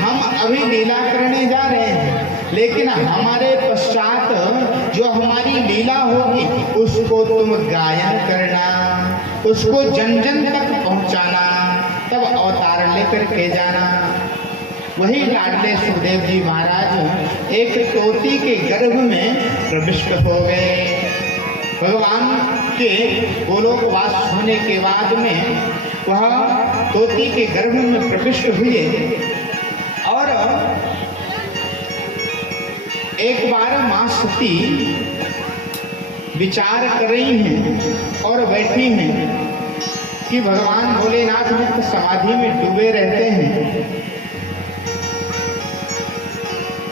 हम अभी लीला करने जा रहे हैं, लेकिन हमारे पश्चात जो हमारी लीला होगी उसको तुम गायन करना, उसको जन जन तक पहुंचाना, तब अवतार लेकर के जाना। वही लाडले सुखदेव जी महाराज एक तोती के गर्भ में प्रविष्ट हो गए। भगवान के गोलोकवास होने के बाद में वह तोती के गर्भ में प्रविष्ट हुए और एक बार मां सती विचार कर रही हैं और बैठी हैं कि भगवान भोलेनाथ नित्य समाधि में डूबे रहते हैं,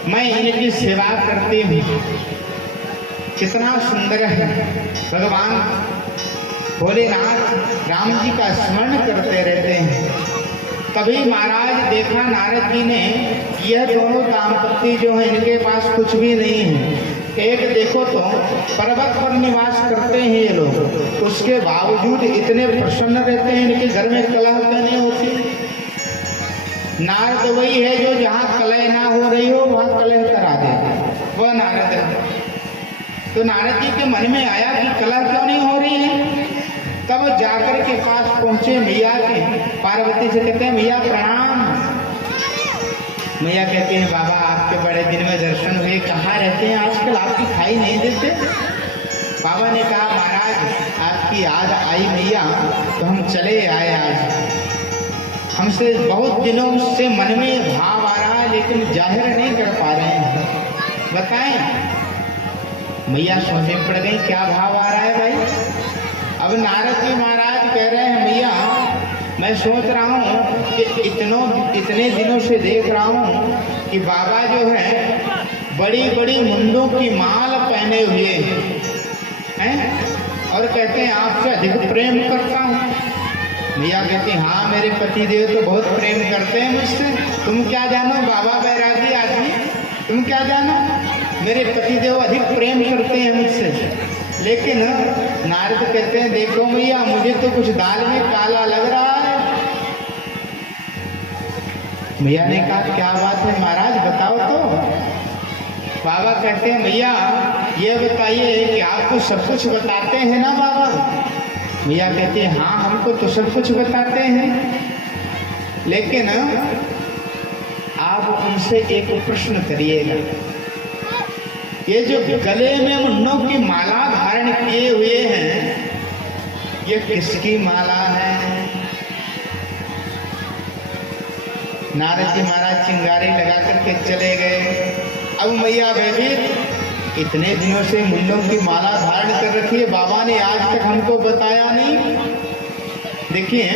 मैं इनकी सेवा करती हूँ। कितना सुंदर है, भगवान भोलेनाथ राम जी का स्मरण करते रहते हैं। तभी महाराज देखा नारद जी ने, यह दोनों दाम्पत्य जो है इनके पास कुछ भी नहीं है। एक देखो तो पर्वत पर निवास करते हैं ये लोग, उसके बावजूद इतने प्रसन्न रहते हैं, इनके घर में कलह नहीं होती। नारद वही है जो जहाँ कलह ना हो रही हो वहाँ कलह करा दे, वह नारद है। तो नारद जी के मन में आया कि कलह क्यों नहीं हो रही है। तब जाकर के पास पहुंचे मैया के, पार्वती से कहते हैं मैया प्रणाम। मैया कहते हैं बाबा आपके बड़े दिन में दर्शन हुए, कहाँ रहते हैं आजकल, आप दिखाई नहीं देते। बाबा ने कहा महाराज आपकी याद आई मैया तो हम चले आए। आज हमसे बहुत दिनों से मन में भाव आ रहा है लेकिन जाहिर नहीं कर पा रहे हैं, बताएं। मैया सोचने पड़ गई क्या भाव आ रहा है भाई। अब नारद जी महाराज कह रहे हैं मैया मैं सोच रहा हूँ कि इतने दिनों से देख रहा हूँ कि बाबा जो है बड़ी बड़ी मुंडों की माल पहने हुए हैं और कहते हैं आपसे अधिक प्रेम करता हूँ। मैया कहती हाँ मेरे पति देव तो बहुत प्रेम करते हैं मुझसे, तुम क्या जानो बाबा बैरागी आदमी, तुम क्या जानो, मेरे पति देव अधिक प्रेम करते हैं मुझसे। लेकिन नारद कहते हैं देखो मैया मुझे तो कुछ दाल में काला लग रहा है। मैया ने कहा क्या बात है महाराज बताओ तो। बाबा कहते हैं मैया ये बताइए कि आपको सब कुछ बताते हैं ना बाबा। मैया कहती है हाँ हमको तो सब कुछ बताते हैं, लेकिन आप उनसे एक प्रश्न करिएगा, ये जो गले में मुन्नों की माला धारण किए हुए हैं ये किसकी माला है। नारद जी महाराज चिंगारी लगा करके चले गए। अब मैया भयभीत इतने दिनों से मुन्नों की माला धारण कर रखी है, बाबा ने आज तक हमको बताया नहीं। देखिए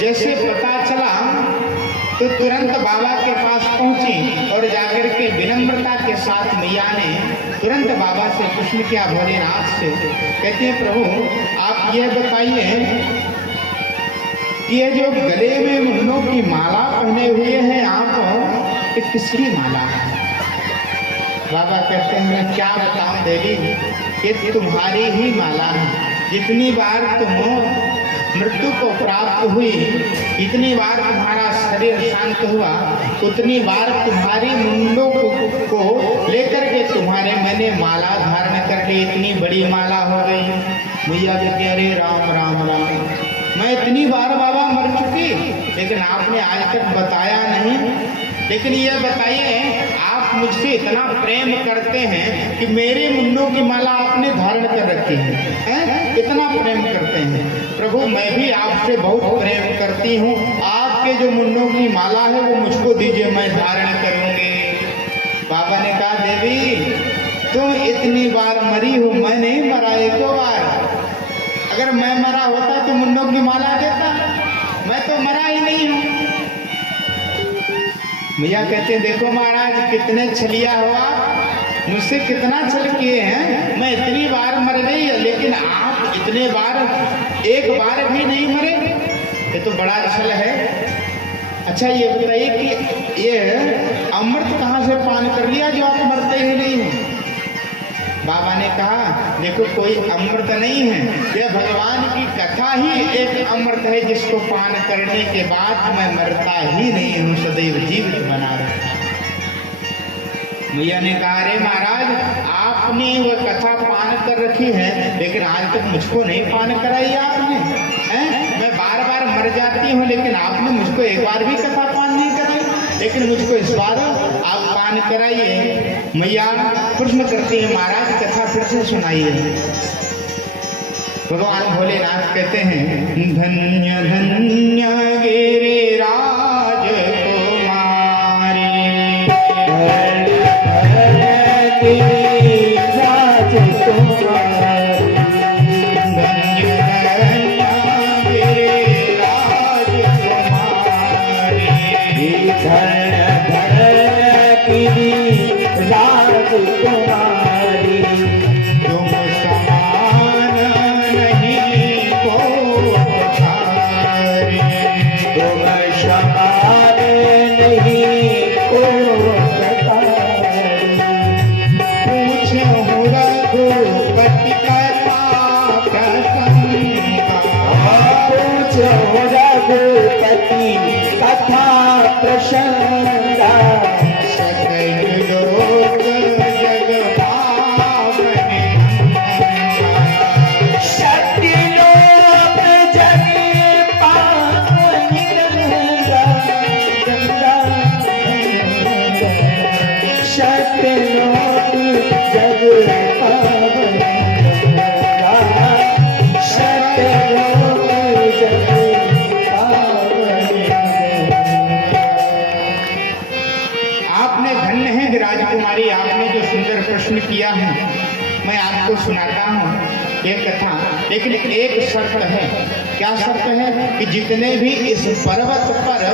जैसे पता चला तो तुरंत बाबा के पास पहुंची और जाकर के विनम्रता के साथ मैया ने तुरंत बाबा से प्रश्न किया भोलेनाथ से। कहते हैं प्रभु आप यह बताइए ये जो गले में मुन्नों की माला पहने हुए हैं आप, ये किसकी माला है। बाबा कहते हैं मैं क्या बताऊं देवी, ये तुम्हारी ही माला है। जितनी बार तुम मृत्यु को प्राप्त हुई, इतनी बार तुम्हारा शरीर शांत हुआ, उतनी बार तुम्हारी मुंडों को लेकर के तुम्हारे मैंने माला धारण कर ली, इतनी बड़ी माला हो गई। मैया कहती अरे राम राम राम, मैं इतनी बार बाबा मर चुकी लेकिन आपने आज तक बताया नहीं। लेकिन ये बताइए आप मुझसे इतना प्रेम करते हैं कि मेरे मुन्नों की माला आपने धारण कर रखी है, इतना प्रेम करते हैं। प्रभु मैं भी आपसे बहुत प्रेम करती हूँ, आपके जो मुन्नों की माला है वो मुझको दीजिए, मैं धारण करूँगी। बाबा ने कहा देवी तुम इतनी बार मरी हो, मैं नहीं मरा एक बार। अगर मैं मरा होता तो मुन्नों की माला देता, मैं तो मरा ही नहीं हूँ। मैया कहते हैं देखो महाराज कितने छलिया हो आप, मुझसे कितना छल किए हैं। मैं इतनी बार मर गई लेकिन आप इतने बार एक बार भी नहीं मरे, ये तो बड़ा छल है। अच्छा ये बताइए कि ये अमृत कहाँ से पान कर लिया जो आप मरते ही नहीं हो। बाबा ने कहा देखो कोई अमृत नहीं है, यह भगवान की कथा ही एक अमृत है जिसको पान करने के बाद मैं मरता ही नहीं हूँ, सदैव जीवित बना रहता। मैया ने कहा अरे महाराज आपने वह कथा पान कर रखी है लेकिन आज तक मुझको नहीं पान कराई आपने हैं? मैं बार बार मर जाती हूँ लेकिन आपने मुझको एक बार भी कथा पान नहीं कराई, लेकिन मुझको इस बार आप पान कराइए। मैया प्रश्न करती है महाराज कथा फिर से सुनाइए। भगवान भोलेनाथ कहते हैं धन्य धन्य गिरिराज कुमारी, गिरिराज कुमारी, धन्य धन्य गिरिराज कुमारी, धन्य धन्य गिरिराज कुमारी, तुम समान नहीं को सारी, तुम समान नहीं को सारी, पूछो रघुपति कथा प्रसंगा, पूछो रघुपति कथा प्रसंगा, सकल लोक जग पावने, सकल लोक जग पावने, सकल लोक जग पावने, सकल लोक जग पावने। आपने धन्य है राजकुमारी, आपने जो सुंदर प्रश्न किया है मैं आपको सुनाता हूँ ये कथा, लेकिन एक शर्त है। क्या शर्त है कि जितने भी इस पर्वत पर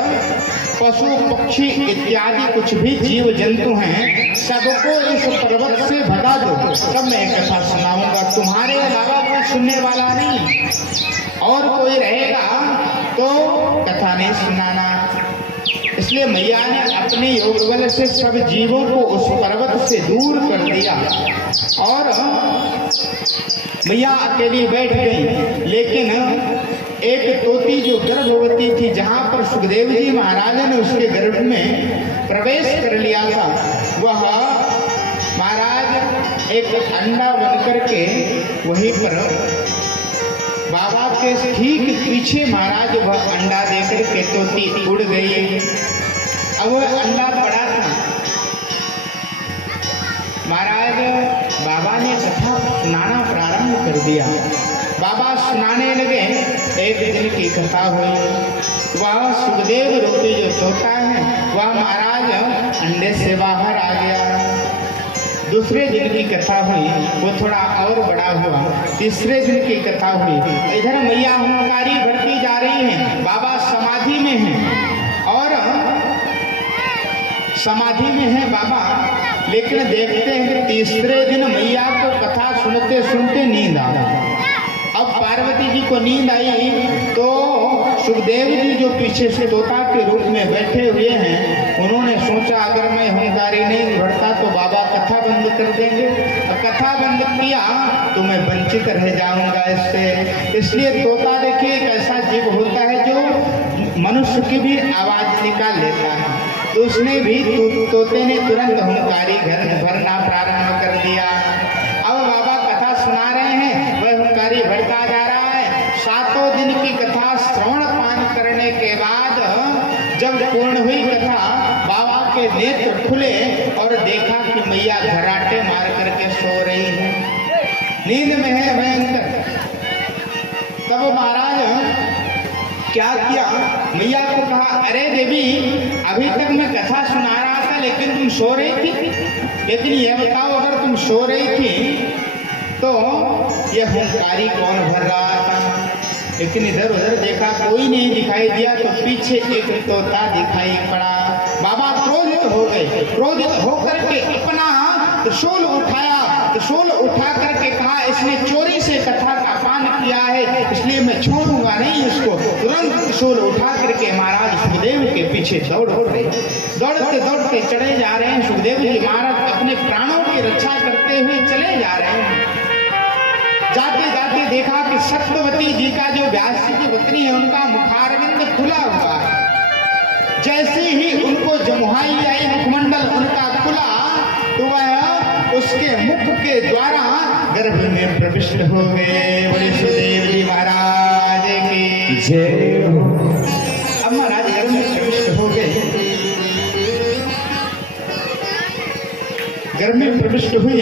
पशु पक्षी इत्यादि कुछ भी जीव जंतु हैं सबको इस पर्वत से भगा दो, तब मैं ये कथा सुनाऊंगा। तुम्हारे अलावा कोई सुनने वाला नहीं, और कोई रहेगा तो कथा नहीं सुनाना। इसलिए मैया ने अपने योग बल से सब जीवों को उस पर्वत से दूर कर दिया और मैया अकेली बैठ गई। लेकिन एक तोती जो गर्भवती थी, जहाँ पर सुखदेव जी महाराज ने उसके गर्भ में प्रवेश कर लिया था, वह महाराज एक अंडा बनकर के वहीं पर बाबा के ठीक पीछे महाराज वह अंडा देकर के तोती उड़ गई। अब वह अंडा पड़ा था, महाराज बाबा ने कथा सुनाना प्रारंभ कर दिया। बाबा सुनाने लगे। एक दिन की कथा हुई। वह सुखदेव रूपी जो तोता है वह महाराज अंडे से बाहर आ गया। दूसरे दिन की कथा हुई, वो थोड़ा और बड़ा हुआ। तीसरे दिन की कथा हुई। इधर मैया हुंकारी बढ़ती जा रही है, बाबा समाधि में हैं और समाधि में है बाबा। लेकिन देखते हैं कि तीसरे दिन मैया को कथा सुनते सुनते नींद आ गई। अब पार्वती जी को नींद आई तो सुखदेव जी जो पीछे से तोता के रूप में बैठे हुए हैं, उन्होंने सोचा अगर मैं हुंकारी नहीं बढ़ता तो बाबा कथा बंद कर देंगे। कथा बंद किया तो मैं वंचित रह जाऊंगा इससे। इसलिए तोता देखिए एक ऐसा जीव होता है जो मनुष्य की भी आवाज निकाल लेता है। तो उसने भी तोते ने तुरंत हुंकारी घर भरना प्रारंभ कर दिया। अब बाबा कथा सुना रहे हैं, वह हुंकारी भरता जा रहा है। 7 दिन की कथा श्रवण पान करने के बाद जब पूर्ण हुई कथा, बाबा के नेत्र खुले और देखा कि मैया घराटे मार करके सो रही है, नींद में है भयंकर। तब महाराज क्या किया, मैया को कहा अरे देवी अभी तक मैं कथा सुना रहा था लेकिन तुम सो रही थी। लेकिन यह बताओ अगर तुम सो रही थी तो यह हुंकारी कौन भर रहा था। लेकिन इधर उधर देखा कोई नहीं दिखाई दिया तो पीछे एक तोता दिखाई पड़ा। बाबा क्रोधित हो गए। क्रोधित होकर के अपना त्रिशूल उठाया। त्रिशूल उठा करके कहा इसने चोरी से कथा का पान अपमान किया है, इसलिए मैं छोड़ूंगा नहीं इसको। तुरंत त्रिशूल उठा करके महाराज सुखदेव के पीछे दौड़ते चले जा रहे हैं। सुखदेव जी महाराज अपने प्राणों की रक्षा करते हुए चले जा रहे हैं। जाते जाते देखा कि सत्यवती जी का जो व्यास जी की पत्नी है उनका मुखारविंद खुला हुआ है। जैसे ही उनको जमुहाई आई मुखमंडल उनका खुला तो वह उसके मुख के द्वारा गर्भ में प्रविष्ट हो गए। बोले सुखदेव जी महाराज की जय। अब महाराज गर्भ में प्रविष्ट हो गए। गर्भ में प्रविष्ट हुए।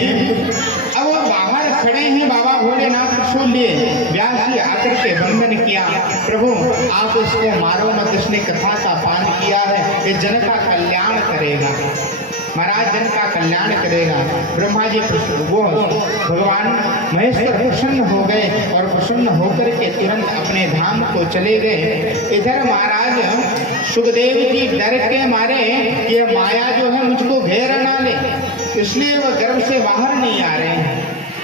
अब वो बाहर खड़े हैं, बाबा भोलेनाथ त्रिशूल लिए। व्यास जी आकर के वंदन किया, प्रभु आप इसको मारो मत, इसने कथा का पान किया है, ये जन का कल्याण करेगा। महाराज जन का कल्याण करेगा। ब्रह्मा जी वो भगवान महेश्वर प्रसन्न हो गए और प्रसन्न होकर के तुरंत अपने धाम को चले गए। इधर महाराज सुखदेव जी डर के मारे ये माया जो है मुझको घेर ना ले, इसलिए वह गर्भ से बाहर नहीं आ रहे हैं।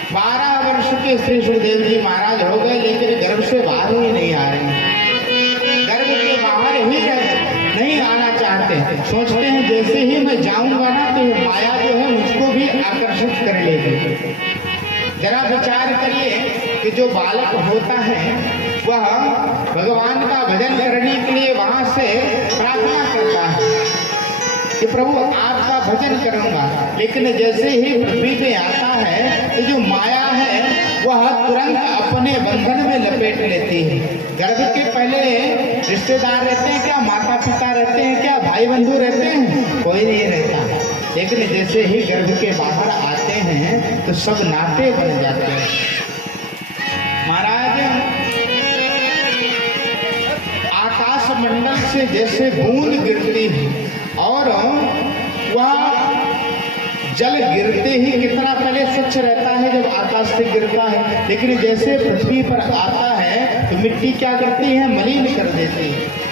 12 वर्ष के श्री सुखदेव जी महाराज हो गए, लेकिन गर्भ से बाहर ही नहीं आ रहे हैं। गर्भ के बाहर ही नहीं आना चाहते। सोचते हैं जैसे ही मैं जाऊंगा ना तो माया जो है मुझको भी आकर्षित कर लेगी। जरा विचार करिए कि जो बालक होता है वह भगवान का भजन करने के लिए वहां से प्रार्थना करता है कि प्रभु आपका भजन करूंगा, लेकिन जैसे ही पृथ्वी पे आता है तो जो माया है वह तुरंत अपने बंधन में लपेट लेती है। गर्भ के पहले रिश्तेदार रहते हैं क्या? माता पिता रहते हैं क्या? भाई बंधु रहते हैं? कोई नहीं रहता। लेकिन जैसे ही गर्भ के बाहर आते हैं तो सब नाते बन जाते हैं। महाराज आकाश मंडल से जैसे बूंद गिरती है और वह जल गिरते ही कितना पहले स्वच्छ रहता है जब आकाश से गिरता है, लेकिन जैसे पृथ्वी पर आता है तो मिट्टी क्या करती है? मलिन कर देती है।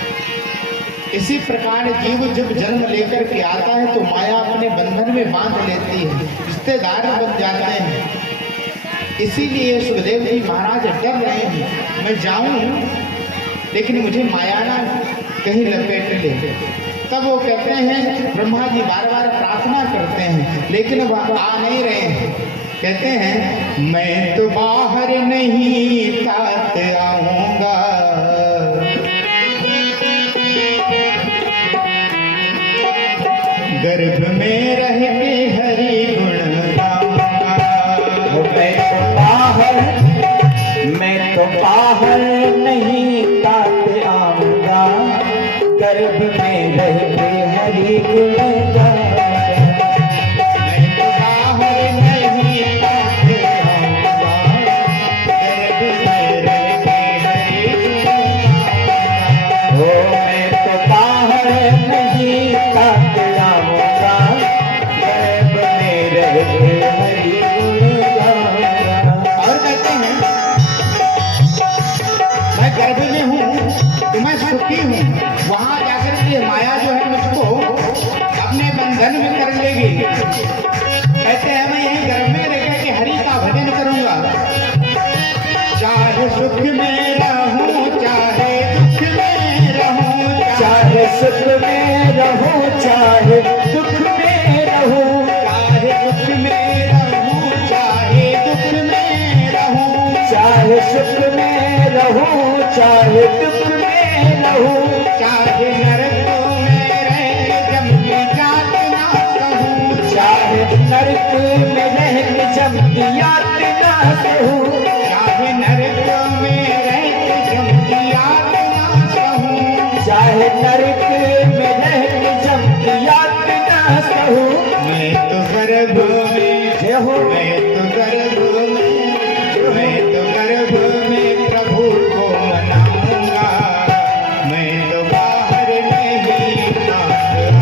इसी प्रकार जीव जब जन्म लेकर के आता है तो माया अपने बंधन में बांध लेती है, रिश्तेदार बन जाते हैं। इसीलिए सुखदेव जी महाराज डर रहे हैं, मैं जाऊं लेकिन मुझे माया ना कहीं लपेट ले। तब वो कहते हैं, ब्रह्मा जी बार बार प्रार्थना करते हैं लेकिन वह आ नहीं रहे हैं। कहते हैं मैं तो बाहर नहीं तात आऊंगा, गर्भ में रह के हरि गुण गाऊंगा। मैं तो बाहर नहीं तात आऊंगा, गर्भ में रह के हरि गुण गाऊंगा। मैं तो बाहर नहीं तात आऊंगा, गर्भ में रह के हरि गुण गाऊंगा। ओ मैं तो बाहर नहीं तात आऊंगा, गर्भ में रह के हरि गुण गाऊंगा। और कहते हैं मैं गर्भ में हूँ तो मैं सुखी हूँ, वहां जाकर के माया जो है मुझको अपने बंधन में कर लेगी। कहते हैं मैं यही गर्भ में रह के हरि का भजन करूंगा, चाहे सुख में रहूं चाहे दुख में रहूं, चाहे सुख में रहूं चाहे दुख में रहूं, चाहे सुख में रहूं चाहे दुख में रहूं, चाहे सुख में रहूं चाहे दुख में रहूं, चाहे नरक में रह जम की जात ना कहूं, चाहे नरक में रह जम की याद ना कहूं, चाहे नरक में रह जम की याद ना कहूं, चाहे नरक में रह जम की याद ना कहूं। मैं तो गर्भ में हूँ, मैं तो गर्भ में, मैं तो गर्भ में प्रभु को मनाऊंगा, मैं तो बाहर नहीं तात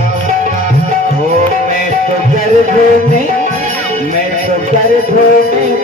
आऊंगा। ओ मैं तो गर्भ में, मैं तो गर्भ में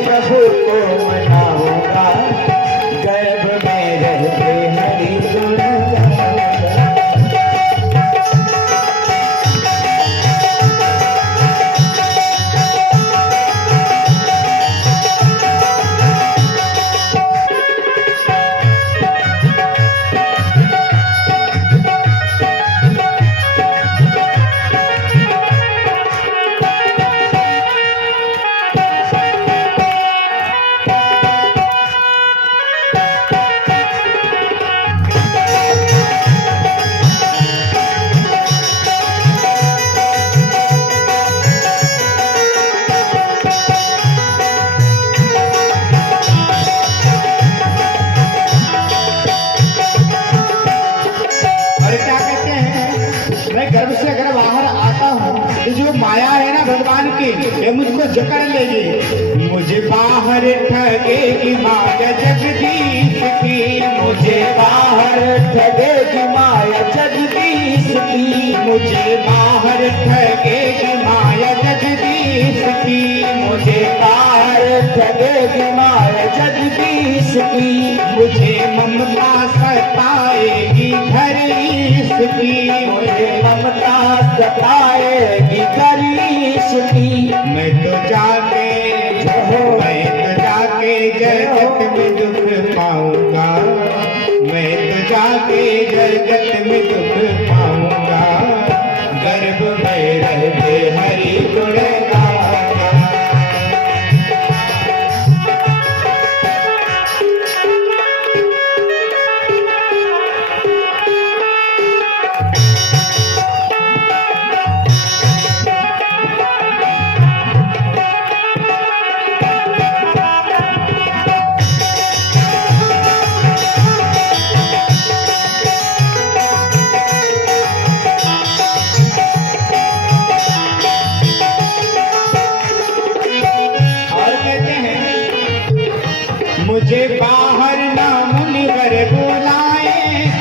ये जो माया है ना भगवान की, ये मुझको जकड़ लेगी। मुझे बाहर ठगेगी माया जगदीश की, मुझे बाहर ठगेगी माया जगदीश की, मुझे बाहर ठगेगी माया जगदीश की, मुझे बाहर ठगेगी माया जगदीश की, मुझे ममता सताएगी घर इसकी, मुझे ममता सताएगी घर इसकी। मैं तो जाके जगत में दुख पाऊंगा, मैं तो जाके जगत में दुख पाऊंगा, गर्भ में रहते हरि गुण गाऊंगा। मुझे बाहर ना मुनिवर बुलाए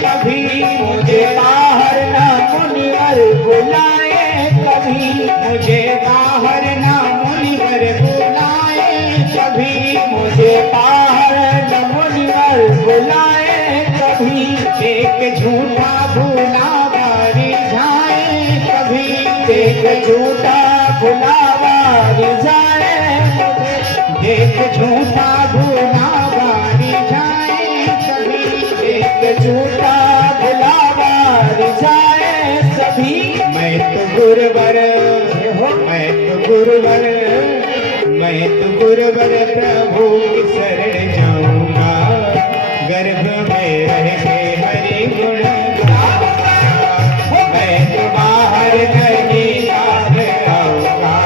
कभी, मुझे बाहर ना मुनिवर बुलाए कभी, मुझे बाहर ना मुनिवर बुलाए कभी, मुझे बाहर ना मुनिवर बुलाए कभी, एक झूठा भुलावा रिझाए कभी, एक झूठा भुलावा रिझाए, एक झूठा भुलावा रिझाए कभी, एक झूठा भुलावा रिझाए सभी। मैं तो गुरुवर हो, मैं तो गुरुवर, मैं तो गुरुवर प्रभु की शरण जाऊंगा, गर्भ में रह के हरि गुण गाऊंगा। मैं तो बाहर नहीं आऊंगा,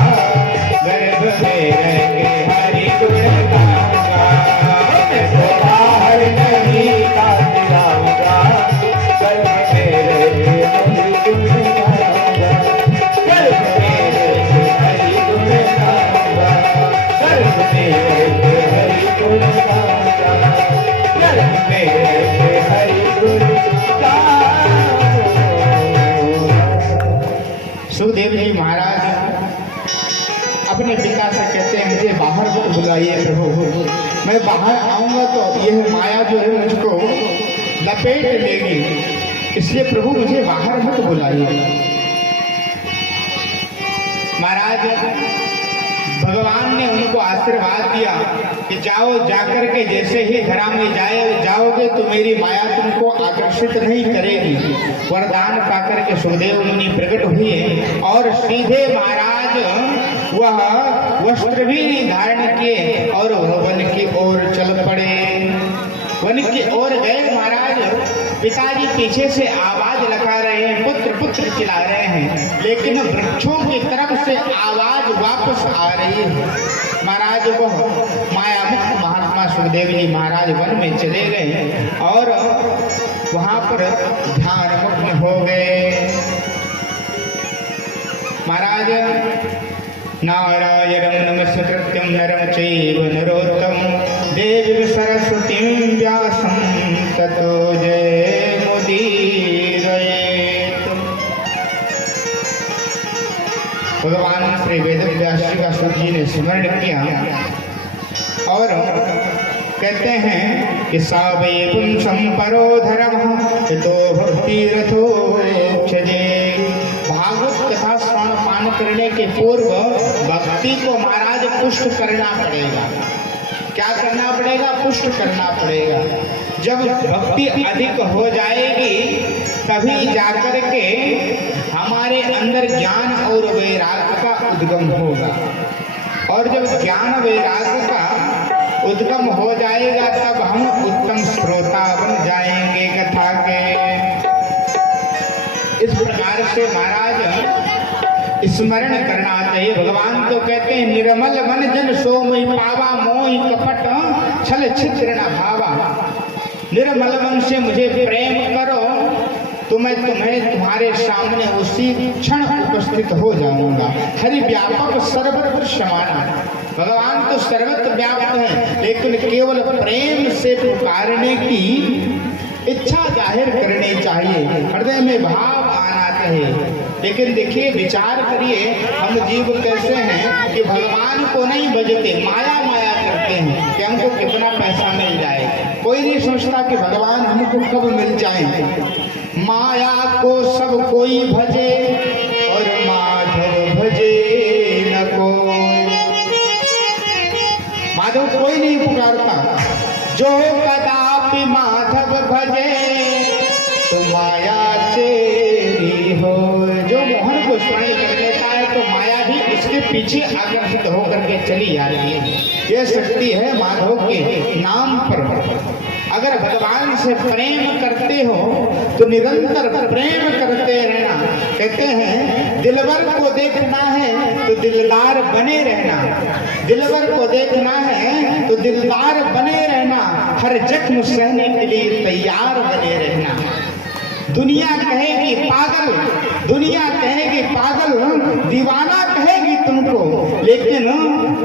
गर्भ में रह के हरि गुण गाऊंगा। मैं तो बाहर नहीं आऊंगा, गर्भ में रह के हरि गुण गाऊंगा, गर्भ में रह के हरि गुण गाऊंगा, गर्भ में रह के हरि गुण गाऊंगा, गर्भ में रह के हरि गुण गाऊंगा। सुखदेव जी महाराज अपने पिता से कहते हैं मुझे बाहर मत बुलाइए प्रभु, मैं बाहर आऊंगा तो यह माया जो है मुझको लपेट लेगी, इसलिए प्रभु मुझे बाहर मत बुलाइए। महाराज भगवान ने उनको आशीर्वाद दिया कि जाओ, जाकर के जैसे ही धरा में जाओगे तो मेरी माया तुमको आकर्षित नहीं करेगी। वरदान पाकर के सुखदेव मुनि प्रकट हुए और सीधे महाराज वह वस्त्र भी धारण किए और वन की ओर चल पड़े। वन की ओर गए महाराज, पिताजी पीछे से आवाज लगा रहे हैं, पुत्र पुत्र चिल्ला रहे हैं, लेकिन वृक्षों की तरफ से आवाज वापस आ रही है। महाराज को माया मुक्त महात्मा सुखदेव जी महाराज वन में चले गए और वहां पर ध्यान मग्न हो गए। महाराज नारायणं नमस्कृत्यं नरं चैव नरोत्तमं देवीं सरस्वतीं व्यासं ततो जयमुदीरयेत्। भगवान श्री वेदव्यास जी का सूत जी ने स्मरण किया और कहते हैं कि सा वै पुंसं परो धर्मः यतो भक्तिरथो क्षजे। भागवत कथा श्रवण पान करने के पूर्व भक्ति को महाराज पुष्ट करना पड़ेगा। क्या करना पड़ेगा? पुष्ट करना पड़ेगा। जब भक्ति अधिक हो जाएगी तभी जाकर के हमारे अंदर ज्ञान और वैराग्य का उद्गम होगा, और जब ज्ञान वैराग्य का उद्गम हो जाएगा तब हम उत्तम श्रोता बन जाएंगे कथा के। इस प्रकार से महाराज स्मरण करना चाहिए। भगवान तो कहते हैं निर्मल मन जन सो मोहि पावा, मोहि कपट छल छिद्र न भावा। निर्मल मन से मुझे प्रेम करो तो मैं तुम्हारे सामने उसी क्षण उपस्थित हो जाऊंगा। हरि व्यापक सर्वत्र समाना, भगवान तो सर्वत्र व्याप्त है, लेकिन केवल प्रेम से पुकारने की इच्छा जाहिर करनी चाहिए, हृदय में भाव आना चाहिए। लेकिन देखिए, विचार करिए, हम जीव कैसे हैं कि भगवान को नहीं भजते, माया माया करते हैं कि हमको कितना पैसा मिल जाए। कोई नहीं सोचता कि भगवान हमको कब मिल जाए। माया को सब कोई भजे और माधव भजे न कोई। माधव कोई नहीं पुकारता, जो कदापि माधव भजे तो माया चेरी हो। जो मोहन को स्मरण कर लेता है तो माया भी इसके पीछे आकर्षित होकर के चली आती है। यह शक्ति है माधव के नाम पर। अगर भगवान से प्रेम करते हो तो निरंतर प्रेम करते रहना। कहते हैं दिलवर को देखना है तो दिलदार बने रहना, दिलवर को देखना है तो दिलदार बने रहना, हर जख्म सहने के लिए तैयार बने रहना। दुनिया कहेगी पागल, दुनिया कहेगी पागल, दीवाना कहेगी तुमको, लेकिन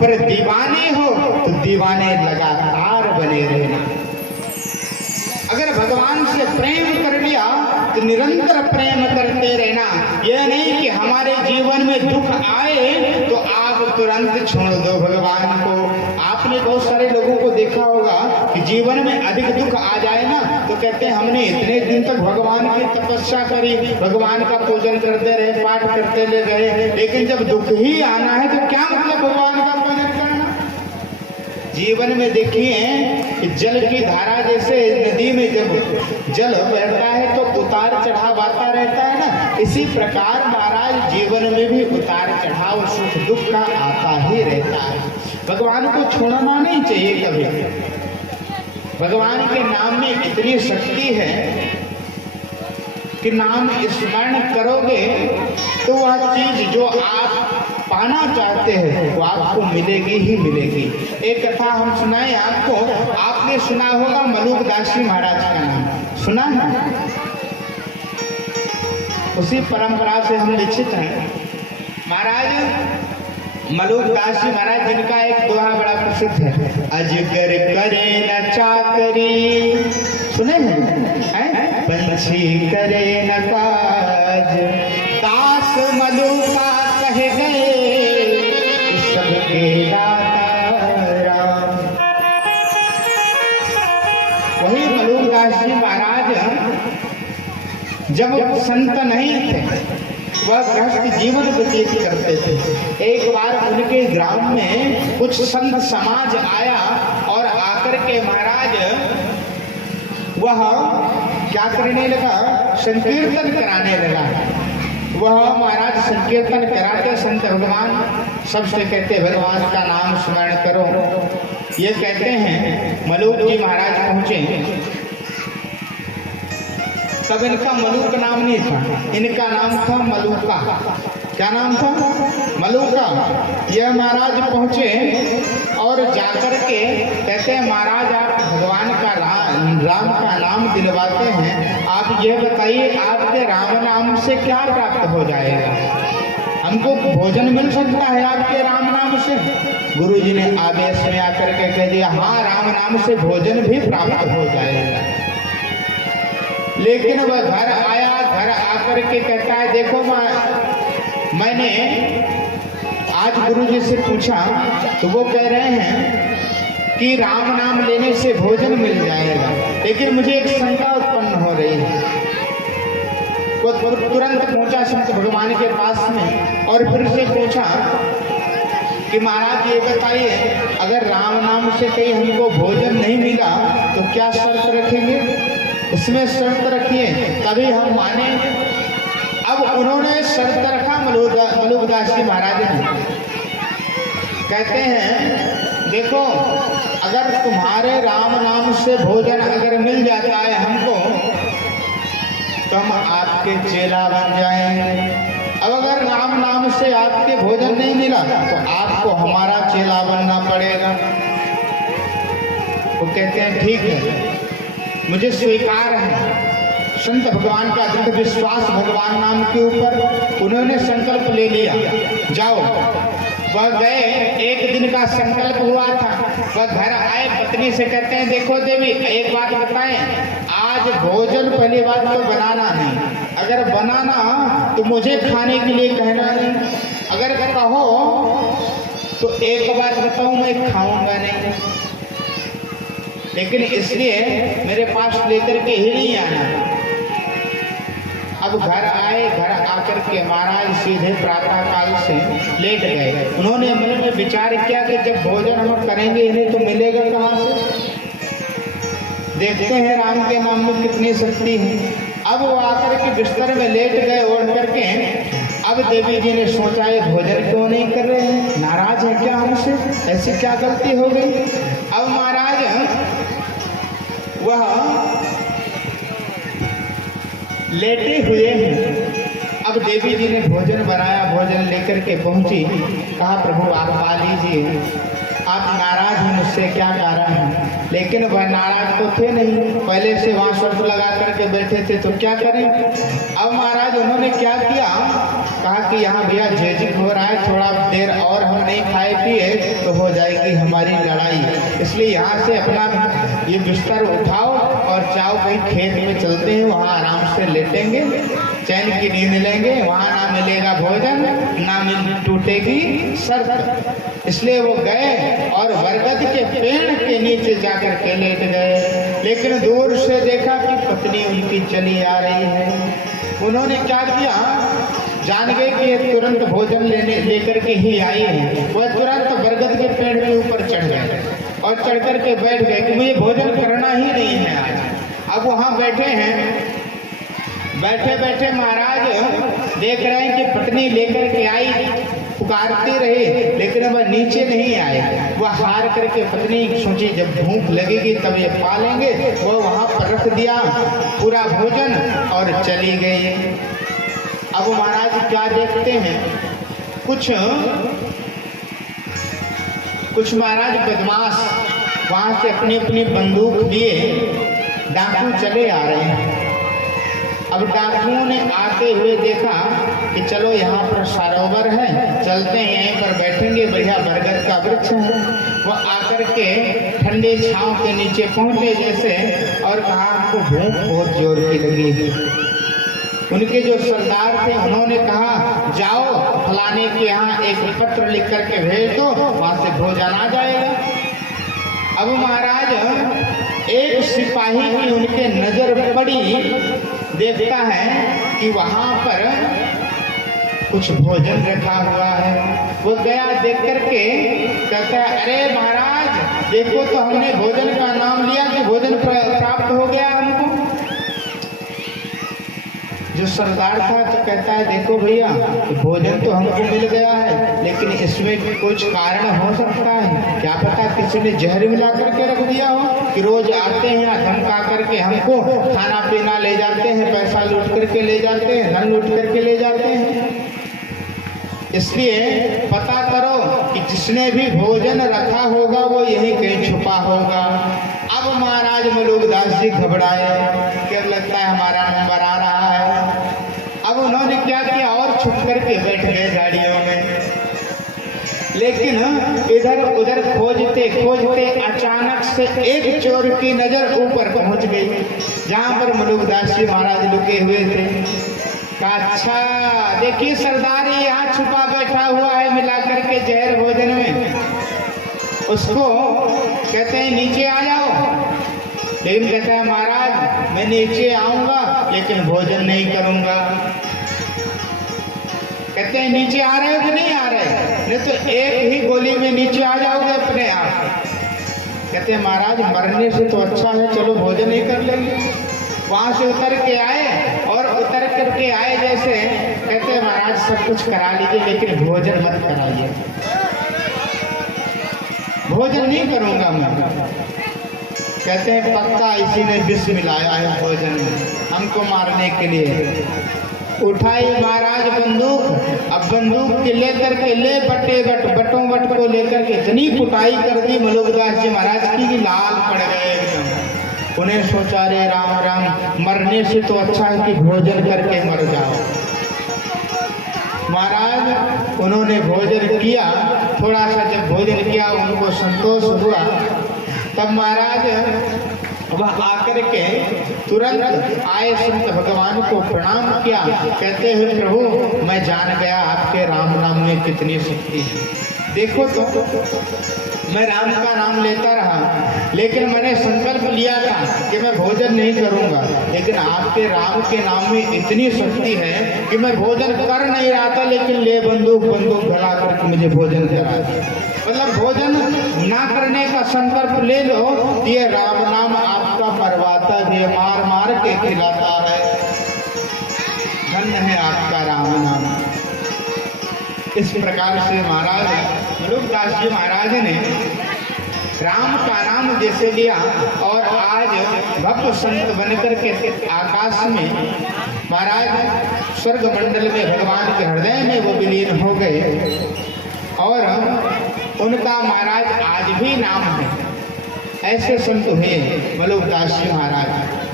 पर दीवाने हो तो दीवाने लगातार बने रहना। अगर भगवान से प्रेम कर लिया तो निरंतर प्रेम करते रहना। यह नहीं कि हमारे जीवन में दुख आए तो आप तुरंत छोड़ दो भगवान को। आपने बहुत सारे लोगों को देखा होगा कि जीवन में अधिक दुख आ जाए ना तो कहते हैं हमने इतने दिन तक भगवान की तपस्या करी, भगवान का पूजन करते रहे, पाठ करते रहे, लेकिन जब दुख ही आना है तो क्या मतलब भगवान का पूजन करना। जीवन में देखिए, जल की धारा जैसे नदी में जब जल बहता है तो उतार चढ़ाव आता रहता है ना, इसी प्रकार महाराज जीवन में भी उतार चढ़ाव सुख दुख का आता ही रहता है। भगवान को छोड़ना नहीं चाहिए कभी। भगवान के नाम में इतनी शक्ति है कि नाम स्मरण करोगे तो वह चीज जो आप पाना चाहते हैं वो आपको मिलेगी ही मिलेगी। एक कथा हम सुनाए आपको, आपने सुना होगा मलुकदास जी महाराज का नाम सुना है? उसी परंपरा से हम लिखित हैं। महाराज मलुकदास जी महाराज, जिनका एक दोहा बड़ा प्रसिद्ध है, अजगर करे न चाकरी, सुने हैं? पंछी करे न काज, दास मलुका कह गए सबके दाता राम। वही मलुकदास जी महाराज जब संत नहीं थे, वह गृहस्थ जीवन व्यतीत करते थे। एक बार उनके ग्राम में कुछ संत समाज आया और आकर के महाराज वह क्या करने लगा, संकीर्तन कराने लगा। वह महाराज संकीर्तन कराते, संत भगवान सबसे कहते भगवान का नाम स्मरण करो। ये कहते हैं मलुक जी महाराज पहुंचे, तब इनका मलुक नाम नहीं था, इनका नाम था मलुका। क्या नाम था? मलुका। यह महाराज पहुंचे और जाकर के कहते हैं महाराज आप भगवान का राम का नाम दिलवाते हैं, आप यह बताइए आपके राम नाम से क्या प्राप्त हो जाएगा? हमको भोजन मिल सकता है आपके राम नाम से? गुरु जी ने आदेश में आकर के कह दिया हाँ, राम नाम से भोजन भी प्राप्त हो जाएगा। लेकिन वह घर आया, घर आकर के कहता है देखो मैंने आज गुरु जी से पूछा तो वो कह रहे हैं कि राम नाम लेने से भोजन मिल जाएगा, लेकिन मुझे एक शंका उत्पन्न हो रही है। वो तुरंत पहुंचा संत भगवान के पास में और फिर से पूछा कि महाराज ये बताइए अगर राम नाम से कहीं हमको भोजन नहीं मिला तो क्या शर्त रखेंगे? इसमें शर्त रखिए तभी हम माने। अब उन्होंने शर्त रखा मलुकदास जी महाराज ने, कहते हैं देखो अगर तुम्हारे राम नाम से भोजन अगर मिल जाता है हमको तो हम आपके चेला बन जाएंगे। अब अगर राम नाम से आपके भोजन नहीं मिला तो आपको हमारा चेला बनना पड़ेगा। वो कहते हैं ठीक है, मुझे स्वीकार है, संत भगवान का दृढ़ विश्वास भगवान नाम के ऊपर, उन्होंने संकल्प ले लिया जाओ। वह गए, एक दिन का संकल्प हुआ था। वह घर आए, पत्नी से कहते हैं देखो देवी एक बात बताएं, आज भोजन पहली बात तो बनाना नहीं, अगर बनाना तो मुझे खाने के लिए कहना नहीं, अगर कहो तो एक बात बताऊं मैं खाऊंगा नहीं, लेकिन इसलिए मेरे पास लेकर के ही नहीं आना। अब घर आए, घर आकर के महाराज सीधे प्रातः काल से लेट गए। उन्होंने मन में विचार किया कि जब भोजन हम करेंगे इन्हें तो मिलेगा कहाँ से, देखते हैं राम के नाम में कितनी शक्ति है। अब वो आकर के बिस्तर में लेट गए ओढ़ करके। अब देवी जी ने सोचा ये भोजन क्यों नहीं कर रहे हैं, नाराज है क्या हमसे, ऐसी क्या गलती हो गई। अब महाराज वह लेटे हुए हैं। अब देवी जी ने भोजन बनाया, भोजन लेकर के पहुंची, कहा प्रभु आप खा लीजिए, आप नाराज हैं मुझसे क्या कारण है। लेकिन वह नाराज तो थे नहीं, पहले से वहाँ शर्त लगा करके बैठे थे तो क्या करें। अब महाराज उन्होंने क्या किया, कहा कि यहाँ भैया झेझक हो रहा है, थोड़ा देर और हम नहीं खाए पिए तो हो जाएगी हमारी लड़ाई, इसलिए यहाँ से अपना ये बिस्तर उठाओ और जाओ कहीं खेत में चलते हैं, वहाँ आराम से लेटेंगे, चैन की नींद लेंगे, वहाँ ना मिलेगा भोजन ना टूटेगी शर्त। इसलिए वो गए और बरगद के पेड़ के नीचे जाकर के लेट गए। लेकिन दूर से देखा कि पत्नी उनकी चली आ रही है। उन्होंने क्या किया, जान गए कि ये तुरंत भोजन लेकर के ही आई है। वह तुरंत बरगद के पेड़ के ऊपर चढ़ गए और चढ़ कर के बैठ गए कि मुझे भोजन करना ही नहीं है आज। अब वहाँ बैठे हैं, बैठे बैठे महाराज देख रहे हैं कि पत्नी लेकर के आई, पुकारती रही, लेकिन वह नीचे नहीं आए। वह हार करके पत्नी सोची जब भूख लगेगी तब ये पालेंगे, वो वहाँ पर रख दिया पूरा भोजन और चली गई। अब महाराज क्या देखते हैं, कुछ महाराज बदमाश वहाँ से अपनी अपनी बंदूक लिए डाकू चले आ रहे हैं। अब डाकुओं ने आते हुए देखा कि चलो यहाँ पर सरोवर है, चलते हैं यहीं पर बैठेंगे, बढ़िया बरगद का वृक्ष है। वो आकर के ठंडे छांव के नीचे पहुंचे जैसे, और कहा आपको भूख बहुत जोर की लगी। उनके जो सरदार थे उन्होंने कहा जाओ फलाने के यहाँ एक पत्र लिख करके भेज दो, वहां से भोजन आ जाएगा। अब महाराज एक सिपाही की उनके नजर पड़ी, देखता है कि वहां पर कुछ भोजन रखा हुआ है। वो गया देख करके कहता है अरे महाराज देखो तो हमने भोजन का नाम लिया कि भोजन प्राप्त हो गया हमको। जो सरदार था तो कहता है देखो भैया भोजन तो हमको मिल गया है, लेकिन इसमें कुछ कारण हो सकता है, क्या पता किसी ने जहर मिला करके रख दिया हो कि रोज आते हैं धमका करके हमको खाना पीना ले जाते हैं, पैसा लूट करके ले जाते हैं, धन लूट करके ले जाते हैं। इसलिए पता करो कि जिसने भी भोजन रखा होगा वो यही कहीं छुपा होगा। अब महाराज मलुकदास जी घबराए, क्या लगता है हमारा नंबर आ रहा है। अब उन्होंने क्या किया और छुप करके बैठ गए गाड़ियों में। लेकिन इधर उधर खोजते खोजते अचानक से एक चोर की नजर ऊपर पहुंच गई, जहां पर मलुकदास जी महाराज लुके हुए थे। अच्छा देखिए सरदार यहाँ छुपा बैठा हुआ है मिला करके जहर भोजन में, उसको कहते हैं नीचे आ जाओ। लेकिन कहता है महाराज मैं नीचे आऊंगा लेकिन भोजन नहीं करूंगा। कहते हैं नीचे आ रहे हो कि नहीं आ रहे, नहीं तो एक ही गोली में नीचे आ जाओगे अपने आप। कहते हैं महाराज मरने से तो अच्छा है, चलो भोजन ही कर लेंगे। वहां से उतर के आए और उतर करके आए जैसे, कहते हैं महाराज सब कुछ करा लीजिए लेकिन भोजन मत कराइए। भोजन नहीं करूंगा मैं। कहते हैं पक्का इसी ने विष मिलाया है भोजन में हमको मारने के लिए। उठाई महाराज बंदूक, अब बंदूक के लेकर के ले बटों बट को लेकर के इतनी कुटाई कर दी मलुकदास जी महाराज की लाल पड़ गए एकदम। उन्हें सोचा रे राम राम, मरने से तो अच्छा है कि भोजन करके मर जाओ। महाराज उन्होंने भोजन किया, थोड़ा सा जब भोजन किया उनको संतोष हुआ, तब महाराज वह आकर के तुरंत आए संत भगवान को प्रणाम किया, कहते हैं प्रभु मैं जान गया आपके राम नाम में कितनी शक्ति है। देखो तो मैं राम का नाम लेता रहा, लेकिन मैंने संकल्प लिया था कि मैं भोजन नहीं करूंगा, लेकिन आपके राम के नाम में इतनी शक्ति है कि मैं भोजन कर नहीं रहा था, लेकिन ले बंदूक भला करके मुझे भोजन करा दिया। मतलब भोजन ना करने का संकल्प ले लो, ये राम नाम आपका मरवाता भी, मार मार के खिलाता है। धन्य है आपका राम नाम। इस प्रकार से महाराज मलुकदास जी महाराज ने राम का नाम जैसे लिया और आज भक्त संत बनकर के आकाश में महाराज स्वर्ग मंडल में भगवान के हृदय में वो विलीन हो गए और उनका महाराज आज भी नाम है। ऐसे संत हुए मलुकदास जी महाराज।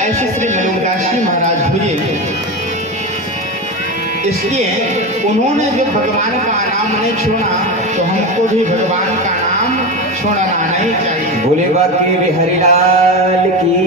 ऐसे श्री मलुकदास जी महाराज हुए, इसलिए उन्होंने जब भगवान का नाम नहीं छोड़ा तो हमको भी भगवान का नाम छोड़ना नहीं चाहिए। भोले बाबा की हरिलाल की।